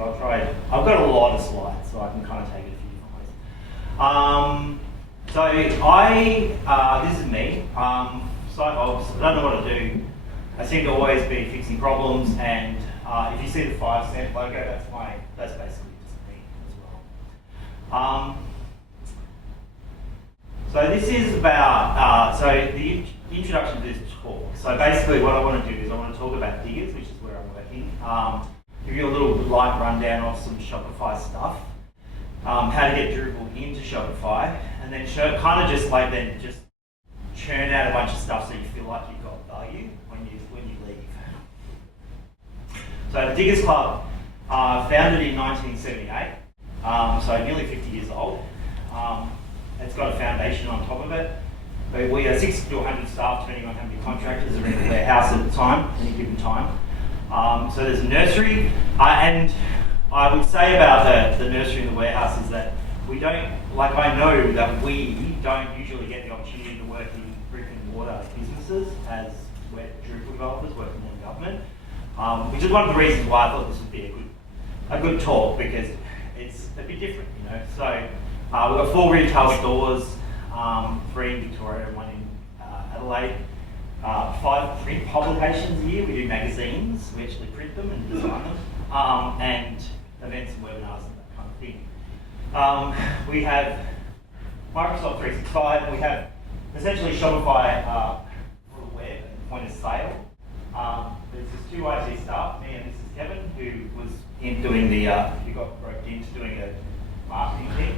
I'll try. I've got a lot of slides, so I can kind of take it a few different ways. So this is me. Site Hobbs. I don't know what I do. I seem to always be fixing problems, and if you see the 5 cent logo, that's basically just me as well. So this is about the introduction to this talk. So basically, what I want to do is I want to talk about diggers, which is where I'm working. Give you a little light rundown of some Shopify stuff. How to get Drupal into Shopify, and then kind of just churn out a bunch of stuff so you feel like you've got value when you leave. So the Diggers Club, founded in 1978, so nearly 50 years old. It's got a foundation on top of it. But we are 60 to 100 staff, depending on how many contractors are in the warehouse at the time, any given time. So there's a nursery, and I would say about the nursery and the warehouse is that I know that we don't usually get the opportunity to work in brick and mortar businesses as Drupal developers working in government, which is one of the reasons why I thought this would be a good talk, because it's a bit different, you know. So we've got 4 retail stores, 3 in Victoria and 1 in Adelaide. 5 print publications a year. We do magazines, we actually print them and design them, and events and webinars and that kind of thing. We have Microsoft 365. We have essentially Shopify for the web and point of sale. There's just 2 IT staff, me and this is Kevin, who was doing who got roped into doing a marketing thing.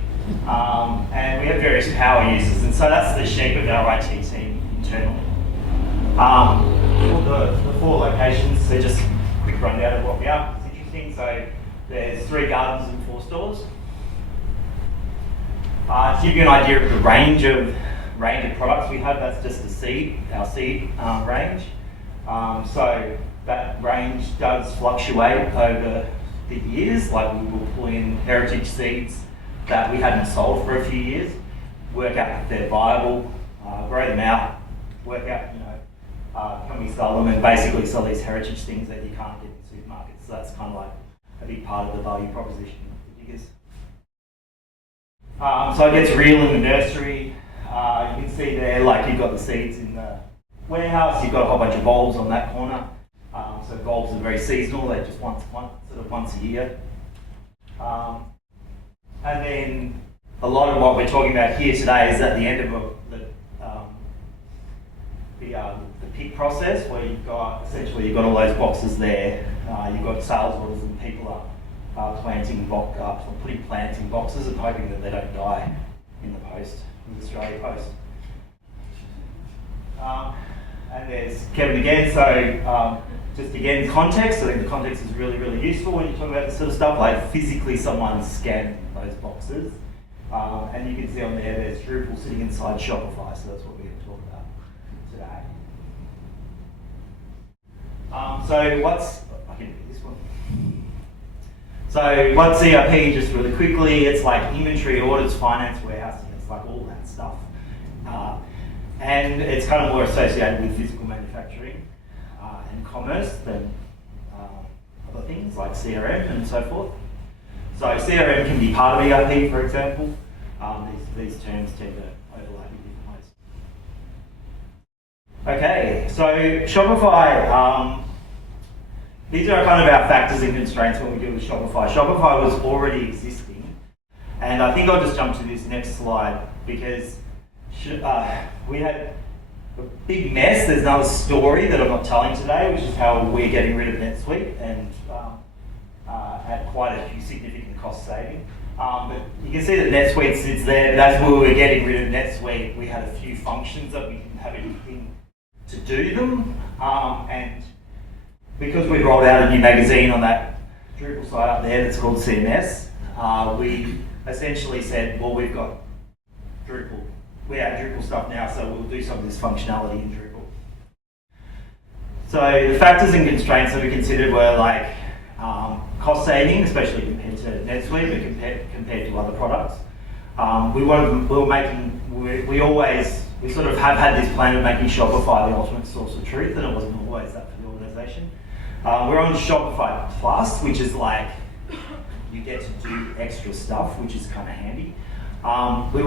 And we have various power users, and so that's the shape of our IT team internally. The 4 locations, so just a quick rundown of what we are. It's interesting. So there's 3 gardens and 4 stores. To give you an idea of the range of products we have, that's just our seed range. So that range does fluctuate over the years. Like, we will pull in heritage seeds that we hadn't sold for a few years, work out if they're viable, grow them out, work out, can we sell them, and basically sell these heritage things that you can't get in supermarkets. So that's kind of like a big part of the value proposition of the Diggers. So it gets real in the nursery. You can see there, like, you've got the seeds in the warehouse, you've got a whole bunch of bulbs on that corner. So bulbs are very seasonal, they're just once a year. And then a lot of what we're talking about here today is at the end of the pick process, where you've got all those boxes there. You've got sales orders, and people are putting plants in boxes and hoping that they don't die in the post, in the Australia Post. And there's Kevin again. So just again, context. I think the context is really, really useful when you talk about this sort of stuff. Like, physically, someone scanned those boxes, and you can see on there's Drupal sitting inside Shopify. So that's what we're going to talk about today. I can do this one. So what's ERP, just really quickly? It's like inventory, orders, finance, warehousing. It's like all that stuff. And it's kind of more associated with physical manufacturing and commerce than other things like CRM and so forth. So CRM can be part of ERP, for example. These terms tend to overlap in different ways. Okay, so Shopify, these are kind of our factors and constraints when we deal with Shopify. Shopify was already existing, and I think I'll just jump to this next slide, because we had a big mess. There's another story that I'm not telling today, which is how we're getting rid of NetSuite, and at quite a few significant cost saving. But you can see that NetSuite sits there, but as we were getting rid of NetSuite, we had a few functions that we didn't have anything to do them, and because we rolled out a new magazine on that Drupal site up there that's called CMS, we essentially said, well, we've got Drupal. We have Drupal stuff now, so we'll do some of this functionality in Drupal. So the factors and constraints that we considered were like cost saving, especially compared to NetSuite, but compared to other products. We sort of have had this plan of making Shopify the ultimate source of truth, and it wasn't always that for the organisation. We're on Shopify Plus, which is like you get to do extra stuff, which is kind of handy. We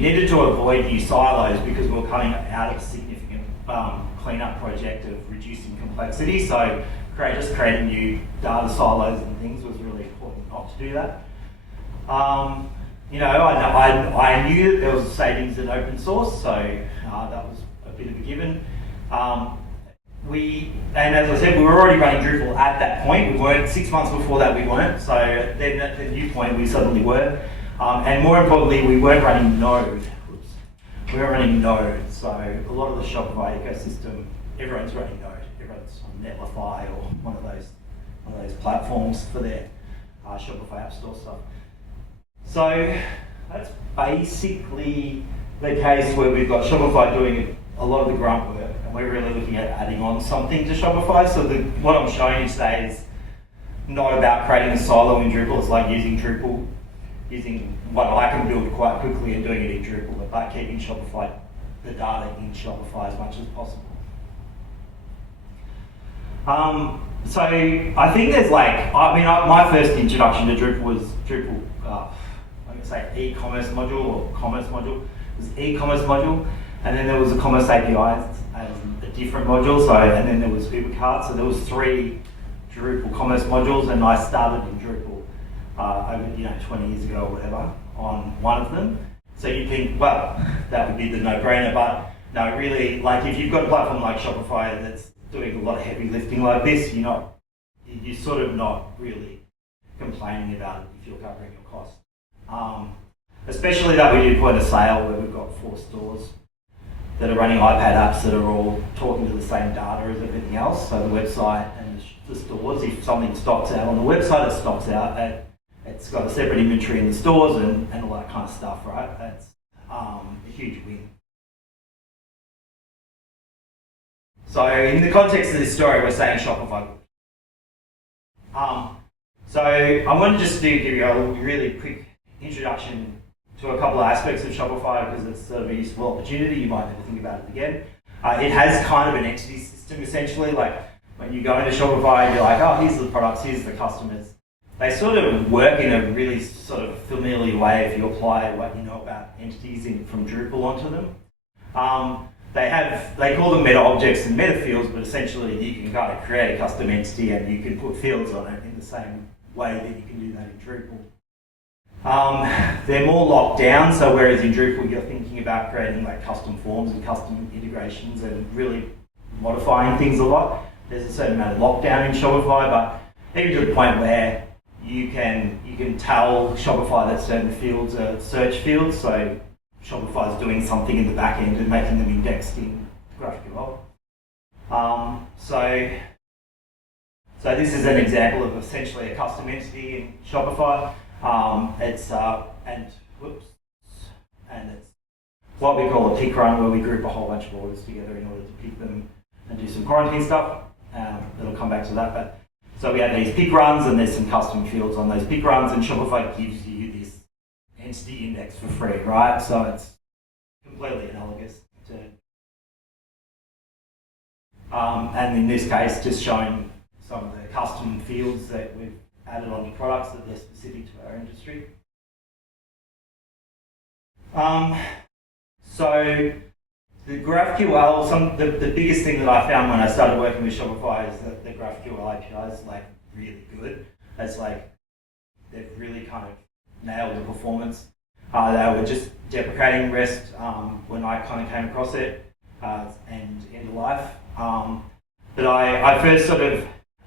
needed to avoid new silos because we were coming out of a significant cleanup project of reducing complexity. So just creating new data silos and things was really important not to do that. I knew that there was savings in open source, so that was a bit of a given. And as I said, we were already running Drupal at that point. We weren't 6 months before that. We weren't. So then at the new point, we suddenly were. And more importantly, we weren't running Node. We were running Node. So a lot of the Shopify ecosystem, everyone's running Node. Everyone's on Netlify or one of those platforms for their Shopify App Store stuff. So that's basically the case where we've got Shopify doing a lot of the grunt work, and we're really looking at adding on something to Shopify. So what I'm showing you today is not about creating a silo in Drupal. It's like using Drupal, using what I can build quite quickly and doing it in Drupal, but keeping the data in Shopify as much as possible. So I think there's my first introduction to Drupal was Drupal, I'm going to say e-commerce module or commerce module. It was e-commerce module, and then there was a commerce API as a different module. And then there was Uber Cart. So there was 3 Drupal commerce modules, and I started in Drupal over 20 years ago or whatever on one of them. So you think, well, that would be the no-brainer, but no, really, if you've got a platform like Shopify that's doing a lot of heavy lifting like this, you're sort of not really complaining about it if you're covering your costs. Especially that we do point of sale where we've got 4 stores that are running iPad apps that are all talking to the same data as everything else. So the website and the stores, if something stocks out on the website, it stocks out. It's got a separate inventory in the stores and all that kind of stuff, right? That's a huge win. So in the context of this story, we're saying Shopify. So I wanted just to give you a really quick introduction to a couple of aspects of Shopify because it's sort of a useful opportunity. You might never think about it again. It has kind of an entity system essentially. Like when you go into Shopify, you're like, oh, here's the products, here's the customers. They sort of work in a really sort of familiar way if you apply what you know about entities from Drupal onto them. They call them meta objects and meta fields, but essentially you can kind of create a custom entity and you can put fields on it in the same way that you can do that in Drupal. They're more locked down, so whereas in Drupal you're thinking about creating custom forms and custom integrations and really modifying things a lot, there's a certain amount of lockdown in Shopify, but even to the point where you can tell Shopify that certain fields are search fields, so Shopify is doing something in the back end and making them indexed in GraphQL. So this is an example of essentially a custom entity in Shopify. It's what we call a pick run, where we group a whole bunch of orders together in order to pick them and do some quarantine stuff. It'll come back to that. But so we have these pick runs, and there's some custom fields on those pick runs, and Shopify gives you this entity index for free, right? So it's completely analogous to, and in this case, just showing some of the custom fields that we've added onto products that they're specific to our industry. So the GraphQL, the biggest thing that I found when I started working with Shopify is that the GraphQL API is really good. It's they've really kind of nailed the performance. They were just deprecating REST when I kind of came across it and end of life. But I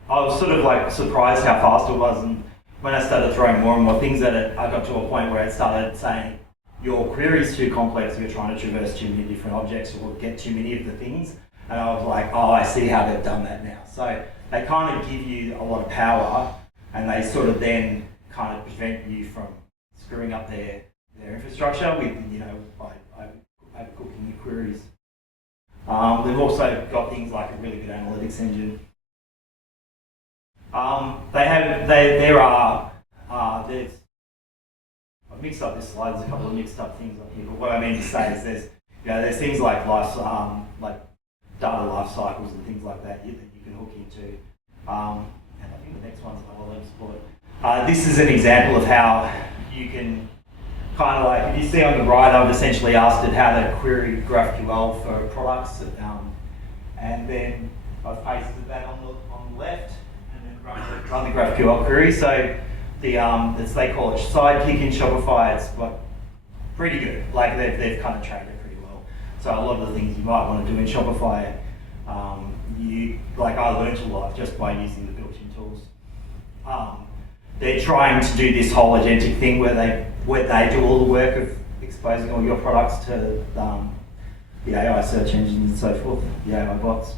was sort of surprised how fast it was, and when I started throwing more and more things at it, I got to a point where it started saying, your query is too complex, you're trying to traverse too many different objects or get too many of the things. And I was like, oh, I see how they've done that now. So they kind of give you a lot of power, and they sort of then kind of prevent you from screwing up their infrastructure with, by overcooking your queries. They've also got things like a really good analytics engine. There's I've mixed up this slide. There's a couple of mixed up things on here, but what I mean to say is there's things like data life cycles and things like that you can hook into. and I think the next one's an LLM support. This is an example of how you can kind of like, if you see on the right, I've essentially asked it how to query GraphQL for products, and then I've pasted that on the left, and then run the GraphQL query. So they call it Sidekick in Shopify. It's like pretty good. Like they've kind of trained it pretty well. So a lot of the things you might want to do in Shopify, I learned a lot just by using the built-in tools. They're trying to do this whole agentic thing where they do all the work of exposing all your products to the AI search engines and so forth, the AI bots.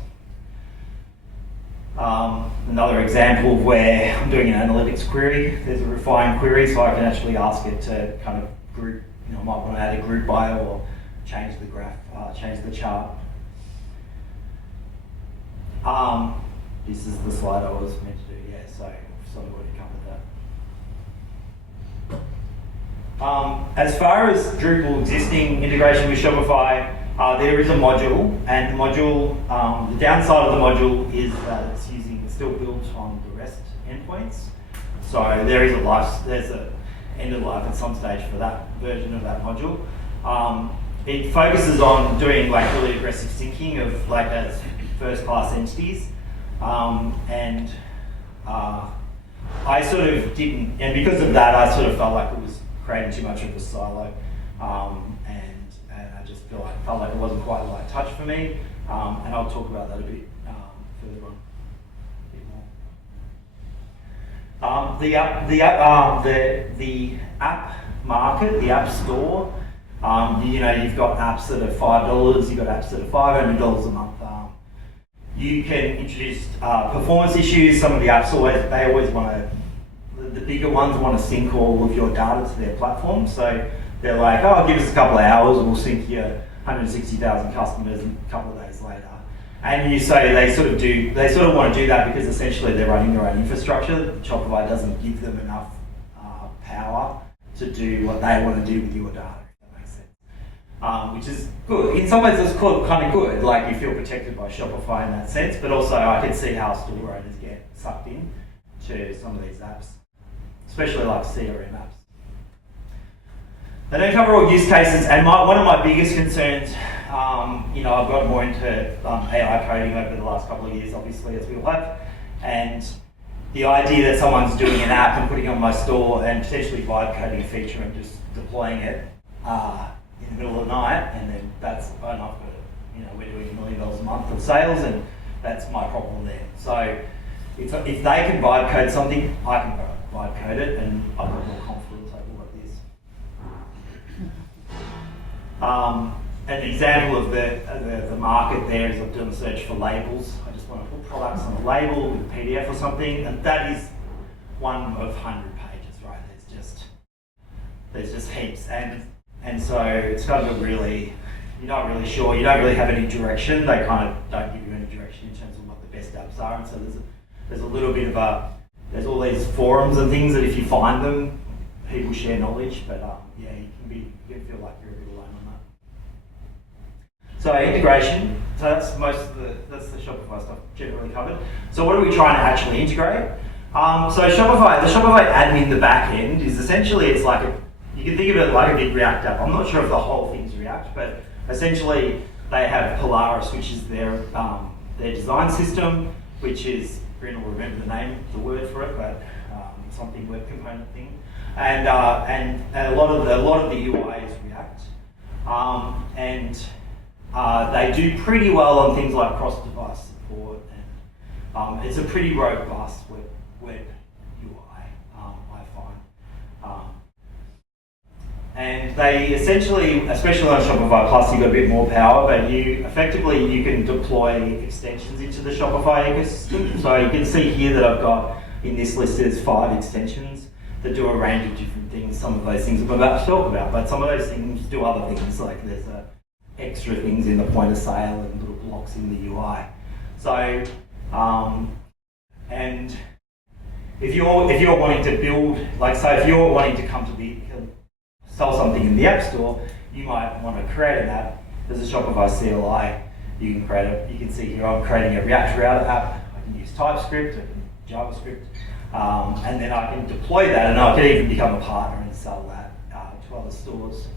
Another example of where I'm doing an analytics query. There's a refine query, so I can actually ask it to kind of group. I might want to add a group by or change the graph, change the chart. This is the slide I was meant to do. Yeah, so I've sort of already covered that. As far as Drupal existing integration with Shopify, there is a module, and the module, the downside of the module is that it's still built on the REST endpoints. So there's an end of life at some stage for that version of that module. It focuses on doing like really aggressive syncing of like as first-class entities, and I sort of didn't, and because of that, I sort of felt like it was creating too much of a silo, and I just felt like it wasn't quite the right touch for me, and I'll talk about that a bit further on. The app market, the app store. You've got apps that are $5. You've got apps that are $500 a month. You can introduce performance issues. Some of the apps always want to. The bigger ones want to sync all of your data to their platform. So they're like, oh, give us a couple of hours, and we'll sync your 160,000 customers a couple of days later. And you say they sort of want to do that because essentially they're running their own infrastructure. Shopify doesn't give them enough power to do what they want to do with your data, if that makes sense. Which is good. In some ways it's kind of good, like you feel protected by Shopify in that sense, but also I can see how store owners get sucked in to some of these apps, especially like CRM apps. They don't cover all use cases, and one of my biggest concerns, I've got more into AI coding over the last couple of years, obviously, as we all have, and the idea that someone's doing an app and putting it on my store and potentially vibe coding a feature and just deploying it in the middle of the night, and then and I've got we're doing $1 million a month of sales, and that's my problem there. So if they can vibe code something, I can vibe code it, and I've got more confidence over what it is. An example of the market there is I've done a search for labels. I just want to put products on a label with a PDF or something, and that is one of 100 pages, right? There's just heaps, and so it's kind of you're not really sure. You don't really have any direction. They kind of don't give you any direction in terms of what the best apps are, and so there's a little bit of there's all these forums and things that if you find them, people share knowledge, but you can feel like you're a bit alone on that. So integration, so that's the Shopify stuff generally covered. So what are we trying to actually integrate? So the Shopify admin, the back end, is essentially, it's like you can think of it like a big React app. I'm not sure if the whole thing's React, but essentially they have Polaris, which is their design system, which is, Bryn will remember the word for it, but something web component thing. And a lot of the UI is React, and they do pretty well on things like cross-device support, and it's a pretty robust web UI, I find. And they essentially, especially on Shopify Plus, you've got a bit more power, but you can deploy extensions into the Shopify ecosystem. So you can see here that I've got, in this list, there's 5 extensions that do a range of different things. Some of those things I'm about to talk about, but some of those things do other things, like there's extra things in the point of sale and little blocks in the UI. So, and if you're wanting to build, if you're wanting to sell something in the App Store, you might want to create an app. There's a Shopify CLI. You can see here I'm creating a React Router app. I can use TypeScript, I can JavaScript, and then I can deploy that, and I can even become a partner and sell that to other stores.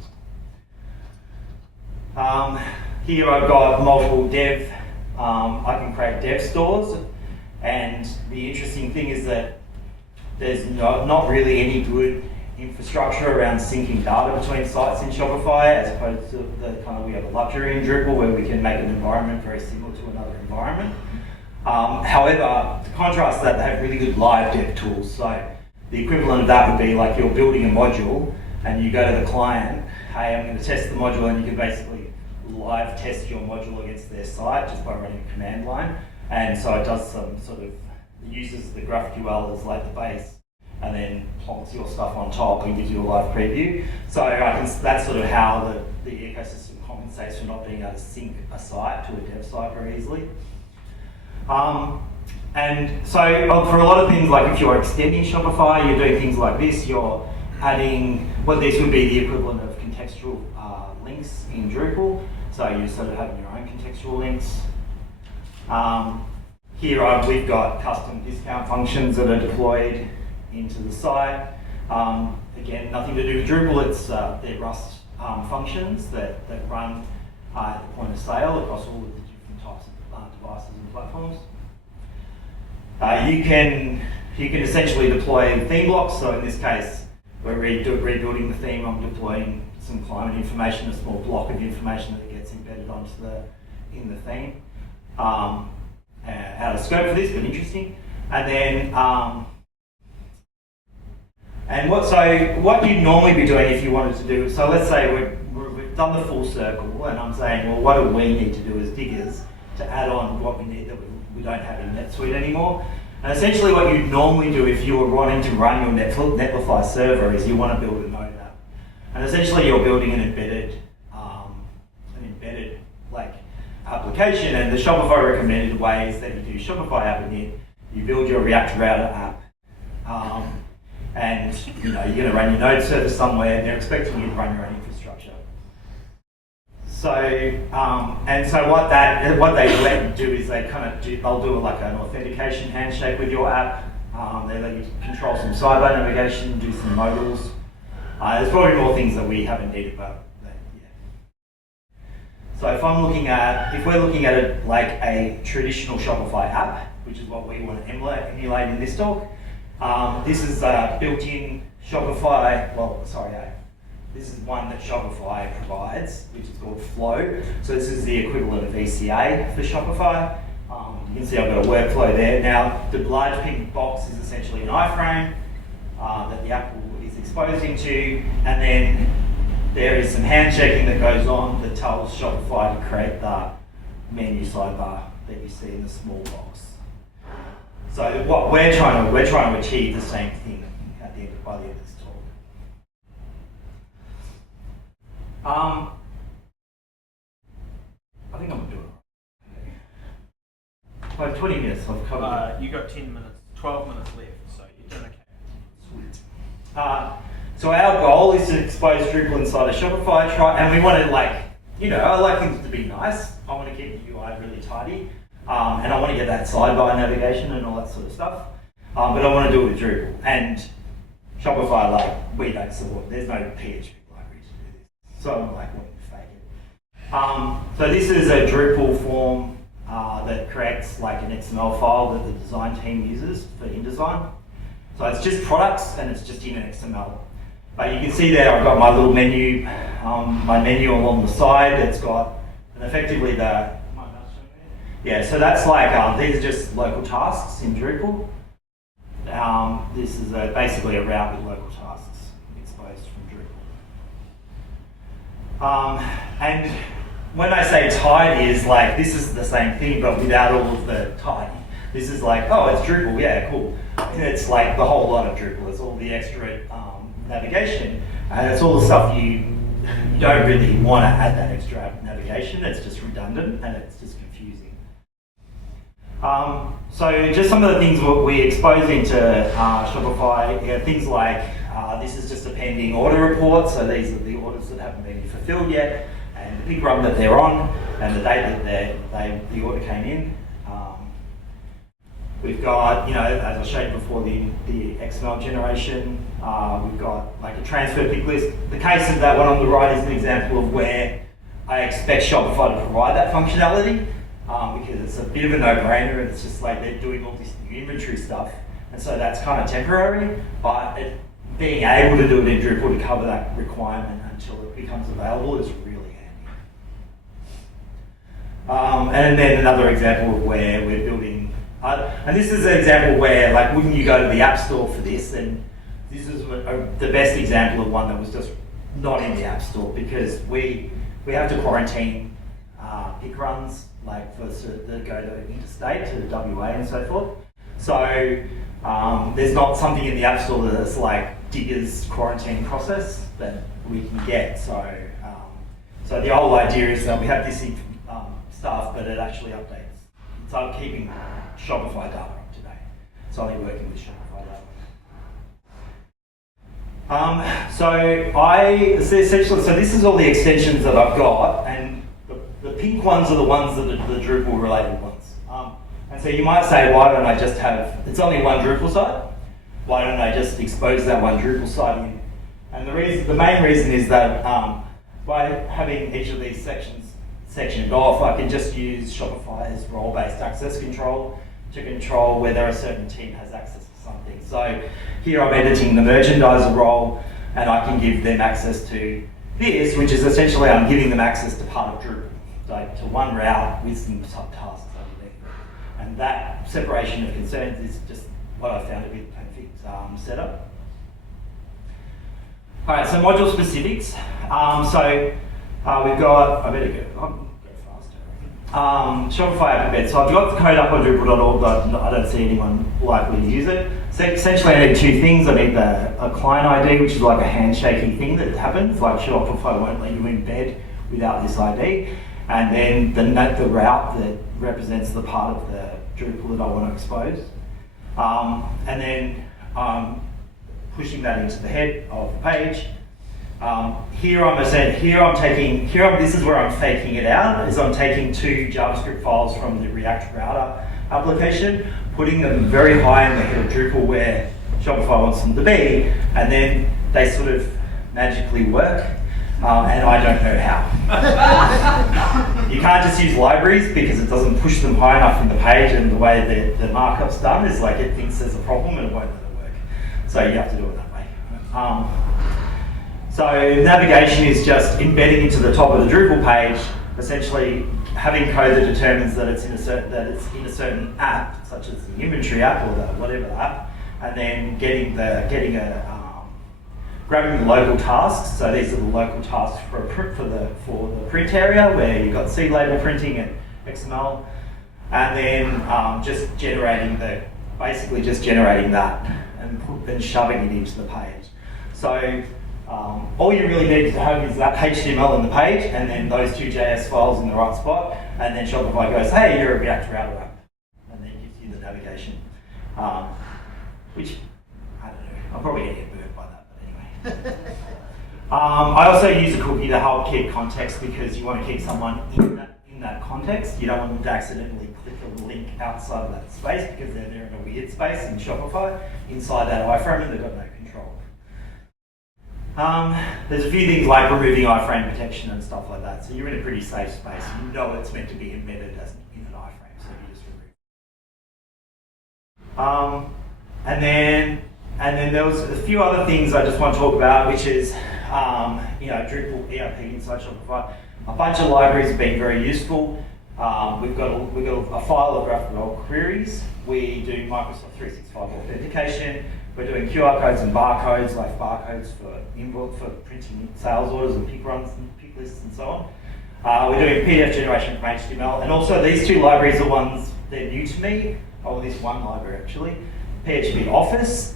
Here I've got multiple dev. I can create dev stores, and the interesting thing is that there's not really any good infrastructure around syncing data between sites in Shopify, as opposed to we have a luxury in Drupal where we can make an environment very similar to another environment. However, to contrast that, they have really good live dev tools. So the equivalent of that would be like you're building a module and you go to the client, hey, I'm going to test the module, and you can basically live test your module against their site just by running a command line. And so it does some it uses the GraphQL as like the base, and then plots your stuff on top and gives you a live preview. So that's sort of how the ecosystem compensates for not being able to sync a site to a dev site very easily. And so for a lot of things, like if you're extending Shopify, you're doing things like this. You're adding, this would be the equivalent of contextual links in Drupal. So you're sort of having your own contextual links. Here we've got custom discount functions that are deployed into the site. Again, nothing to do with Drupal, it's they're Rust functions that run at the point of sale across all of the different types of devices and platforms. You can essentially deploy theme blocks. So in this case, we're rebuilding the theme. I'm deploying some climate information, a small block of information that gets embedded in the theme. Out of scope for this, but interesting. And then, what you'd normally be doing if you wanted to do, so let's say we've done the full circle, and I'm saying, well, what do we need to do as diggers to add on what we need that we don't have in NetSuite anymore? And essentially what you'd normally do if you were wanting to run your Netlify server is you want to build a Node app. And essentially you're building an embedded like application, and the Shopify recommended ways that you do Shopify app init. You build your React Router app, and you're going to run your Node server somewhere, and they're expecting you to run your own infrastructure. So, what they let you do is they'll do like an authentication handshake with your app. They let you control some sidebar navigation, do some modals. There's probably more things that we haven't needed, but yeah. So if we're looking at it like a traditional Shopify app, which is what we want to emulate in this talk, this is built-in Shopify. This is one that Shopify provides, which is called Flow. So this is the equivalent of ECA for Shopify. You can see I've got a workflow there. Now, the large pink box is essentially an iframe that the app is exposed into, and then there is some handshaking that goes on that tells Shopify to create the menu sidebar that you see in the small box. So what we're trying to achieve the same thing by the end of this talk. I think I'm doing it. By 20 minutes, I've covered. You got 10 minutes, 12 minutes left, so you're doing okay. Sweet. So our goal is to expose Drupal inside of Shopify, and we want to I like things to be nice. I want to keep the UI really tidy, and I want to get that sidebar navigation and all that sort of stuff. But I want to do it with Drupal, and Shopify, we don't support. There's no PHP library to do this, so I'm wanting to fake it. So this is a Drupal form that creates an XML file that the design team uses for InDesign. So it's just products, and it's just in an XML. But you can see there I've got my little menu, my menu along the side. It's got, and effectively so that's these are just local tasks in Drupal. This is basically a route with local tasks exposed from Drupal. And when I say tidy, is this is the same thing but without all of the tidy. This is oh, it's Drupal, yeah, cool. It's the whole lot of Drupal. It's all the extra navigation, and it's all the stuff you don't really want to add that extra navigation. It's just redundant and it's just confusing. So just some of the things we're exposing to Shopify, things like this is just a pending order report. So these are the orders that haven't been fulfilled yet, and the big run that they're on, and the date that the order came in. We've got, as I showed you before, the XML generation. We've got like a transfer pick list. The case of that one on the right is an example of where I expect Shopify to provide that functionality because it's a bit of a no-brainer, and it's just like they're doing all this new inventory stuff. And so that's kind of temporary, but being able to do it in Drupal to cover that requirement until it becomes available is really handy. And then another example of where we're building, and this is an example where, like, when you go to the App Store for this, and this is the best example of one that was just not in the App Store, because we have to quarantine pick runs, like that go to interstate, to WA and so forth. So there's not something in the App Store that's like Digger's quarantine process that we can get. So the whole idea is that we have this stuff, but it actually updates. It's keeping Shopify data up to date. It's only working with Shopify data. So this is all the extensions that I've got, and the pink ones are the ones that are the Drupal related ones. And so you might say, why don't I just have, it's only one Drupal site, why don't I just expose that one Drupal site in? And the main reason is that by having each of these sectioned off, I can just use Shopify's role-based access control to control whether a certain team has access to something. So here I'm editing the merchandiser role, and I can give them access to this, which is essentially I'm giving them access to part of Drupal, like to one route with some subtasks underneath. And that separation of concerns is just what I found to be the perfect setup. All right, so module specifics. We've got, I better go faster. Shopify app embed. So I've got the code up on Drupal.org, but I don't see anyone likely to use it. So essentially I need two things. I need a client ID, which is like a handshaking thing that happens, like Shopify won't let you embed without this ID. And then the route that represents the part of the Drupal that I want to expose. And then pushing that into the head of the page. This is where I'm faking it out, is I'm taking two JavaScript files from the React Router application, putting them very high in the head of Drupal where Shopify wants them to be, and then they sort of magically work, and I don't know how. You can't just use libraries because it doesn't push them high enough in the page, and the way the markup's done is like it thinks there's a problem and it won't let it work. So you have to do it that way. So navigation is just embedding into the top of the Drupal page, essentially having code that determines that it's in a certain app, such as the inventory app or the whatever app, and then grabbing the local tasks. So these are the local tasks for the print area where you've got seed label printing and XML, and then just generating that and shoving it into the page. So all you really need to have is that HTML in the page, and then those two JS files in the right spot, and then Shopify goes, hey, you're a React Router app, and then gives you the navigation, which, I don't know, I'm probably going to get burnt by that, but anyway. I also use a cookie to help keep context, because you want to keep someone in that context. You don't want them to accidentally click a link outside of that space, because they're in a weird space in Shopify, inside that iframe, and they've got no control. There's a few things like removing iframe protection and stuff like that, so you're in a pretty safe space. You know it's meant to be embedded as in an iframe, so you just remove it. And then there was a few other things I just want to talk about, which is Drupal ERP inside Shopify. A bunch of libraries have been very useful. We've got a file of GraphQL queries. We do Microsoft 365 authentication. We're doing QR codes and barcodes, like barcodes for printing sales orders and pick runs and pick lists and so on. We're doing PDF generation from HTML, and also these two libraries are ones they're new to me. Oh, this one library actually. PHP Office,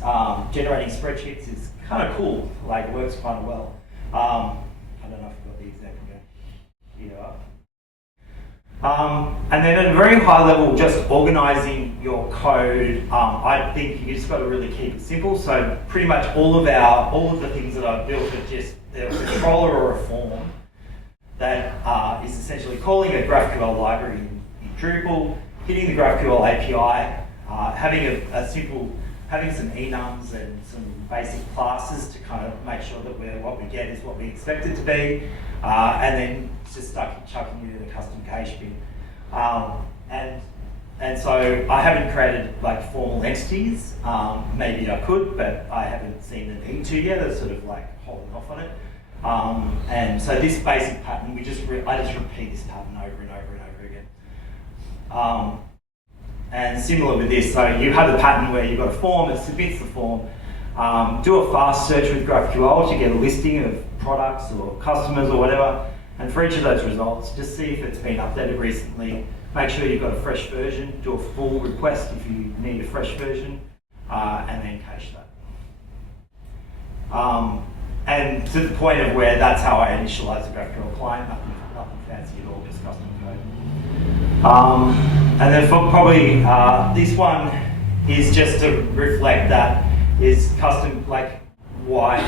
generating spreadsheets is kind of cool. Like, it works kind of well. I don't know if I've got the example here. And then at a very high level, just organising your code, I think you just got to really keep it simple. So pretty much all of the things that I've built are just a controller or a form that is essentially calling a GraphQL library in Drupal, hitting the GraphQL API, having some enums and some basic classes to kind of make sure that what we get is what we expect it to be, and then just chucking it in a custom cache bin. And so I haven't created like formal entities. Maybe I could, but I haven't seen the need to yet. I'm sort of like holding off on it. And so this basic pattern, I just repeat this pattern over and over and over again. And similar with this, so you have the pattern where you've got a form, it submits the form. Do a fast search with GraphQL to get a listing of products or customers or whatever. And for each of those results, just see if it's been updated recently. Make sure you've got a fresh version. Do a full request if you need a fresh version, and then cache that. And to the point of where that's how I initialize the GraphQL client, nothing fancy at all, just custom code. And then for probably this one is just to reflect that is custom, like why,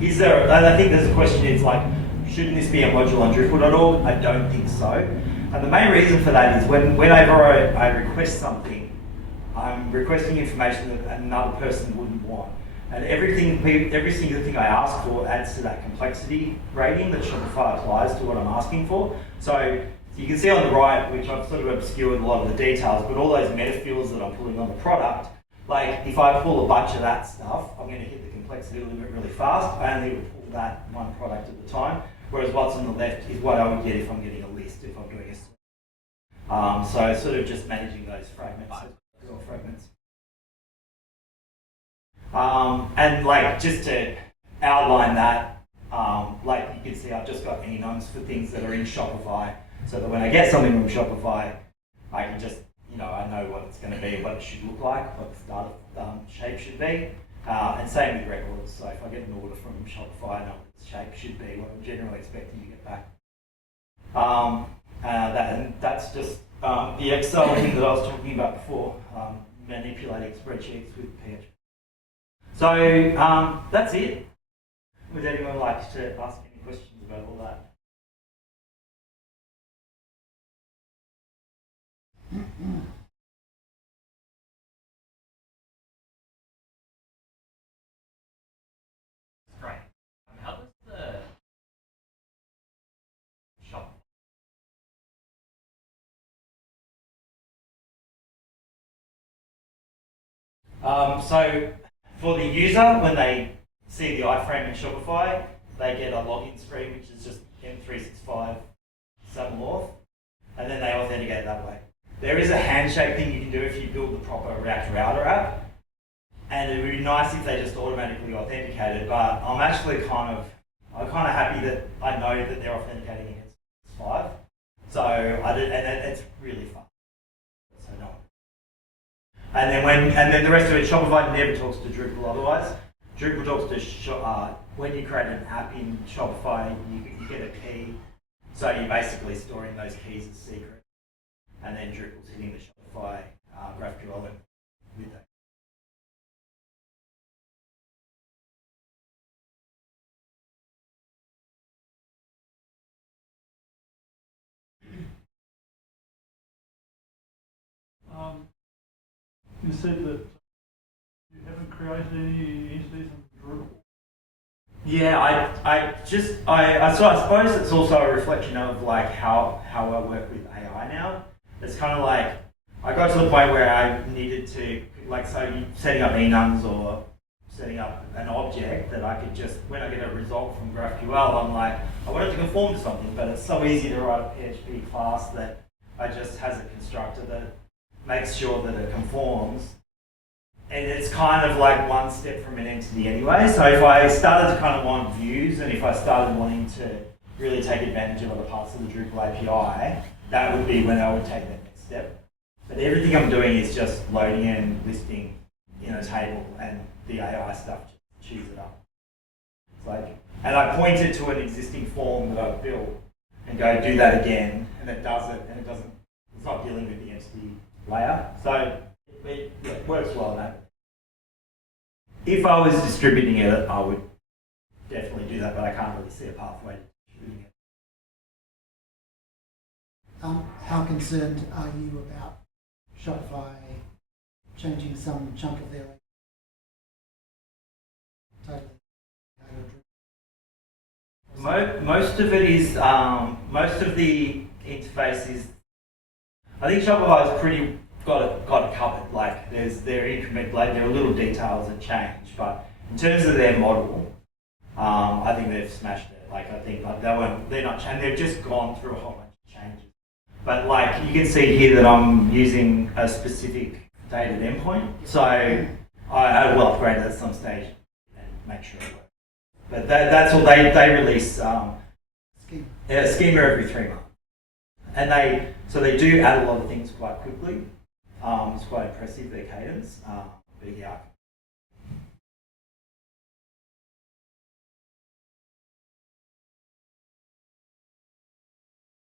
is there, and I think there's a question, it's like, shouldn't this be a module on Drupal.org? I don't think so. And the main reason for that is whenever I request something, I'm requesting information that another person wouldn't want. And every single thing I ask for adds to that complexity rating that Shopify applies to what I'm asking for. So you can see on the right, which I've sort of obscured a lot of the details, but all those meta fields that I'm pulling on the product, like if I pull a bunch of that stuff, I'm going to hit the complexity limit really fast. I only would pull that one product at a time. Whereas what's on the left is what I would get if I'm getting a list, if I'm doing a so sort of just managing those fragments. And like just to outline that, like you can see I've just got enums for things that are in Shopify, so that when I get something from Shopify, I can just, I know what it's going to be, what it should look like, what the start shape should be. And same with records, so if I get an order from Shopify, I know what its shape should be, what I'm generally expecting to get back. And that's just the Excel thing that I was talking about before, manipulating spreadsheets with PHP. So that's it. Would anyone like to ask any questions about all that? Great. How does the shop? So for the user, when they see the iframe in Shopify, they get a login screen, which is just M365 SAML auth, and then they authenticate that way. There is a handshake thing you can do if you build the proper React Router app, and it would be nice if they just automatically authenticated, but I'm actually kind of happy that I know that they're authenticating against 5. So and it's really fun. So no. And then the rest of it, Shopify never talks to Drupal otherwise. Drupal talks to when you create an app in Shopify, you get a key. So you're basically storing those keys as secret, and then Drupal's hitting the Shopify GraphQL with that. You said that you haven't created any entities in Drupal. Yeah, so I suppose it's also a reflection of like how I work with AI now. It's kind of like I got to the point where I needed to setting up enums or setting up an object that I could just, when I get a result from GraphQL, I'm like, I want it to conform to something, but it's so easy to write a PHP class that I just has a constructor that makes sure that it conforms. And it's kind of like one step from an entity anyway. So if I started to kind of want views, and if I started wanting to really take advantage of other parts of the Drupal API, that would be when I would take that next step. But everything I'm doing is just loading and listing in a table, and the AI stuff just chews it up. It's like, and I point it to an existing form that I've built and go do that again, and it does it, and it's not dealing with the entity layer. So it works well in that. If I was distributing it, I would definitely do that, but I can't really see a pathway to distributing it. How concerned are you about Shopify changing some chunk of their totally. Most of it is, most of the interface is, I think Shopify has pretty got it covered. Like there are little details that change, but in terms of their model, I think they've smashed it. Like I think they're not changing. They've just gone through a whole bunch of changes. But like you can see here that I'm using a specific dated endpoint, so I will upgrade it at some stage and make sure it works. But that's all they release schema every 3 months, and they do add a lot of things quite quickly. It's quite impressive, their cadence. But yeah.